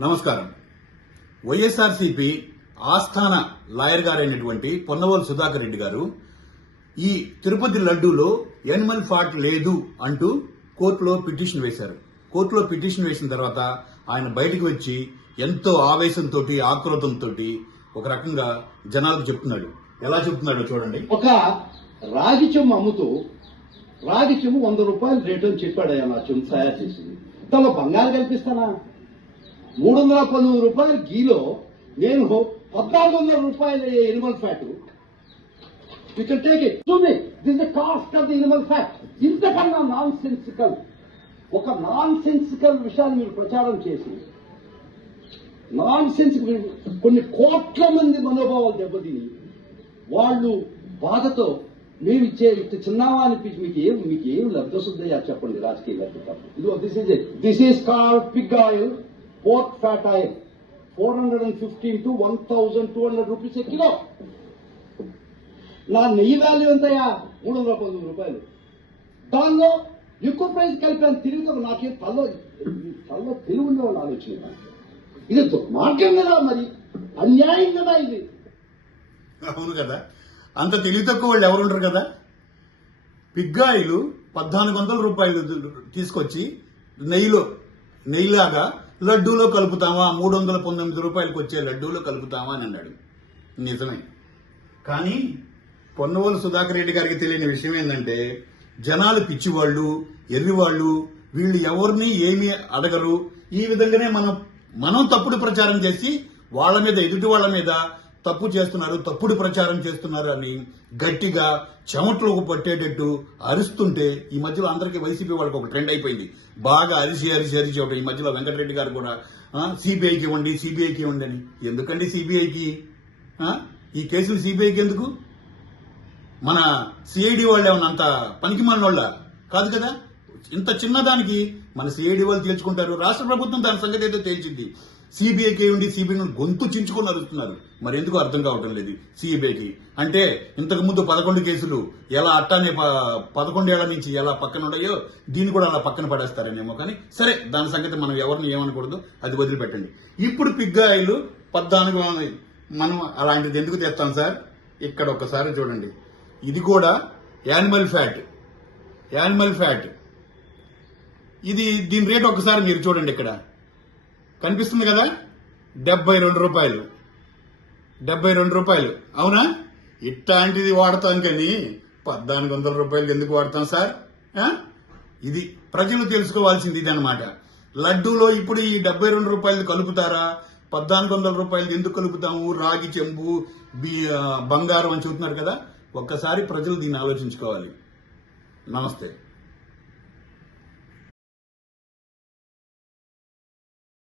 నమస్కారం. వైఎస్ఆర్సీపీ ఆస్థాన లాయర్ గారైనటువంటి పొన్నవోలు సుధాకర్ రెడ్డి గారు ఈ తిరుపతి లడ్డూలో ఎనిమల్ ఫాట్ లేదు అంటూ కోర్టులో పిటిషన్ వేశారు. కోర్టులో పిటిషన్ వేసిన తర్వాత ఆయన బయటకు వచ్చి ఎంతో ఆవేశంతో ఆక్రోధంతో ఒక రకంగా జనాలకు చెప్తున్నాడు. ఎలా చెప్తున్నాడో చూడండి. ఒక రాగి చెమ్ము అమ్ముతూ రాగి చెమ్ము వంద రూపాయలు రేటు అని చెప్పాడు ఆయన చెమ్ము తయారు చేసింది. తమ బంగారు కల్పిస్తానా? మూడు వందల పంతొమ్మిది రూపాయలు గీలో నేను పద్నాలుగు వందల రూపాయల animal fat you can take it చూడండి this the cost of the animal fat ఇంతకన్నా నాన్ సెన్సికల్ ఒక నాన్ సెన్సికల్ విషయాన్ని మీరు ప్రచారం చేసి నాన్ సెన్స్ కొన్ని కోట్ల మంది మనోభావాలు దెబ్బతిని వాళ్ళు బాధతో మేము ఇచ్చే ఇంత చిన్నావా అనిపించి మీకు ఏం మీకు ఏం లబ్ధ శుద్ధయ్యా చెప్పండి రాజకీయ లబ్ధ ఇదిగో this is this is call pig oil pork fat oil four hundred and fifteen to one thousand two hundred rupees ఏ నా నెయ్యి వాల్యూ ఎంతయ్యా? మూడు వందల పంతొమ్మిది రూపాయలు. దానిలో ఎక్కువ ప్రైస్ కలిపాను. తిరిగి నాకేం తల్లో తల్లో తెలివి ఉండేవాళ్ళు ఆలోచన ఇది దుర్మార్గం కదా మరి. అన్యాయం కదా ఇది. అవును కదా. అంత తెలివి తక్కువ వాళ్ళు ఎవరు ఉండరు కదా? పిగ్గాయిలు పద్నాలుగు వందల రూపాయలు తీసుకొచ్చి నెయ్యిలో నెయ్యిలాగా లడ్డూలో కలుపుతామా? మూడు వందల పంతొమ్మిది రూపాయలకు వచ్చే లడ్డూలో కలుపుతామా అని అన్నాడు. నిజమే. కానీ పొన్నవోలు సుధాకర్ రెడ్డి గారికి తెలియని విషయం ఏంటంటే జనాలు పిచ్చివాళ్ళు ఎర్రివాళ్ళు వీళ్ళు ఎవరిని ఏమీ అడగరు. ఈ విధంగానే మనం మనం తప్పుడు ప్రచారం చేసి వాళ్ళ మీద ఎదుటి వాళ్ళ మీద తప్పు చేస్తున్నారు తప్పుడు ప్రచారం చేస్తున్నారు అని గట్టిగా చెమట్లోకి పట్టేటట్టు అరుస్తుంటే ఈ మధ్యలో అందరికీ వైసీపీ వాళ్ళకి ఒక ట్రెండ్ అయిపోయింది. బాగా అరిసి అరిసి అరిసి ఒకటి ఈ మధ్యలో వెంకటరెడ్డి గారు కూడా సిబిఐకి ఇవ్వండి సిబిఐకి ఇవ్వండి అని. ఎందుకండి సిబిఐకి ఈ కేసులు సిబిఐకి ఎందుకు? మన సిఐడి వాళ్ళు ఏమన్నా అంత పనికి వాళ్ళ? కాదు కదా? ఇంత చిన్నదానికి మన సిఐడి వాళ్ళు తేల్చుకుంటారు. రాష్ట్ర ప్రభుత్వం దాని సంగతి ఏదో తేల్చింది. సిబిఐకి ఉండి సిబిఐ గొంతు చించుకొని అడుగుతున్నారు మరి ఎందుకు అర్థం కావటం లేదు సిబిఐకి. అంటే ఇంతకు ముందు పదకొండు కేసులు ఎలా అట్టానే ప- పదకొండేళ్ళ నుంచి ఎలా పక్కన ఉన్నాయో దీన్ని కూడా అలా పక్కన పడేస్తారనేమో కానీ సరే దాని సంగతి మనం ఎవరిని ఏమనకూడదు అది వదిలిపెట్టండి. ఇప్పుడు పిగ్గాయిలు పద్నాలుగు మనం అలాంటిది ఎందుకు తెస్తాం సార్? ఇక్కడ ఒకసారి చూడండి. ఇది కూడా యానిమల్ ఫ్యాట్. Animal fat. ఇది దీని రేట్ ఒకసారి మీరు చూడండి ఇక్కడ. కనిపిస్తుంది కదా? డెబ్బై రెండు రూపాయలు. డెబ్బై రెండు రూపాయలు. అవునా? ఇట్లాంటిది వాడతాం కానీ పద్నాలుగు వందల రూపాయలు ఎందుకు వాడతాం సార్? ఇది ప్రజలు తెలుసుకోవాల్సింది ఇది లడ్డూలో ఇప్పుడు ఈ డెబ్బై రెండు రూపాయలు కలుపుతారా? పద్నాలుగు వందల రూపాయలు ఎందుకు కలుపుతాము? రాగి చెంబు బి- బంగారం అని చెబుతున్నారు కదా? ఒక్కసారి ప్రజలు దీన్ని ఆలోచించుకోవాలి. నమస్తే.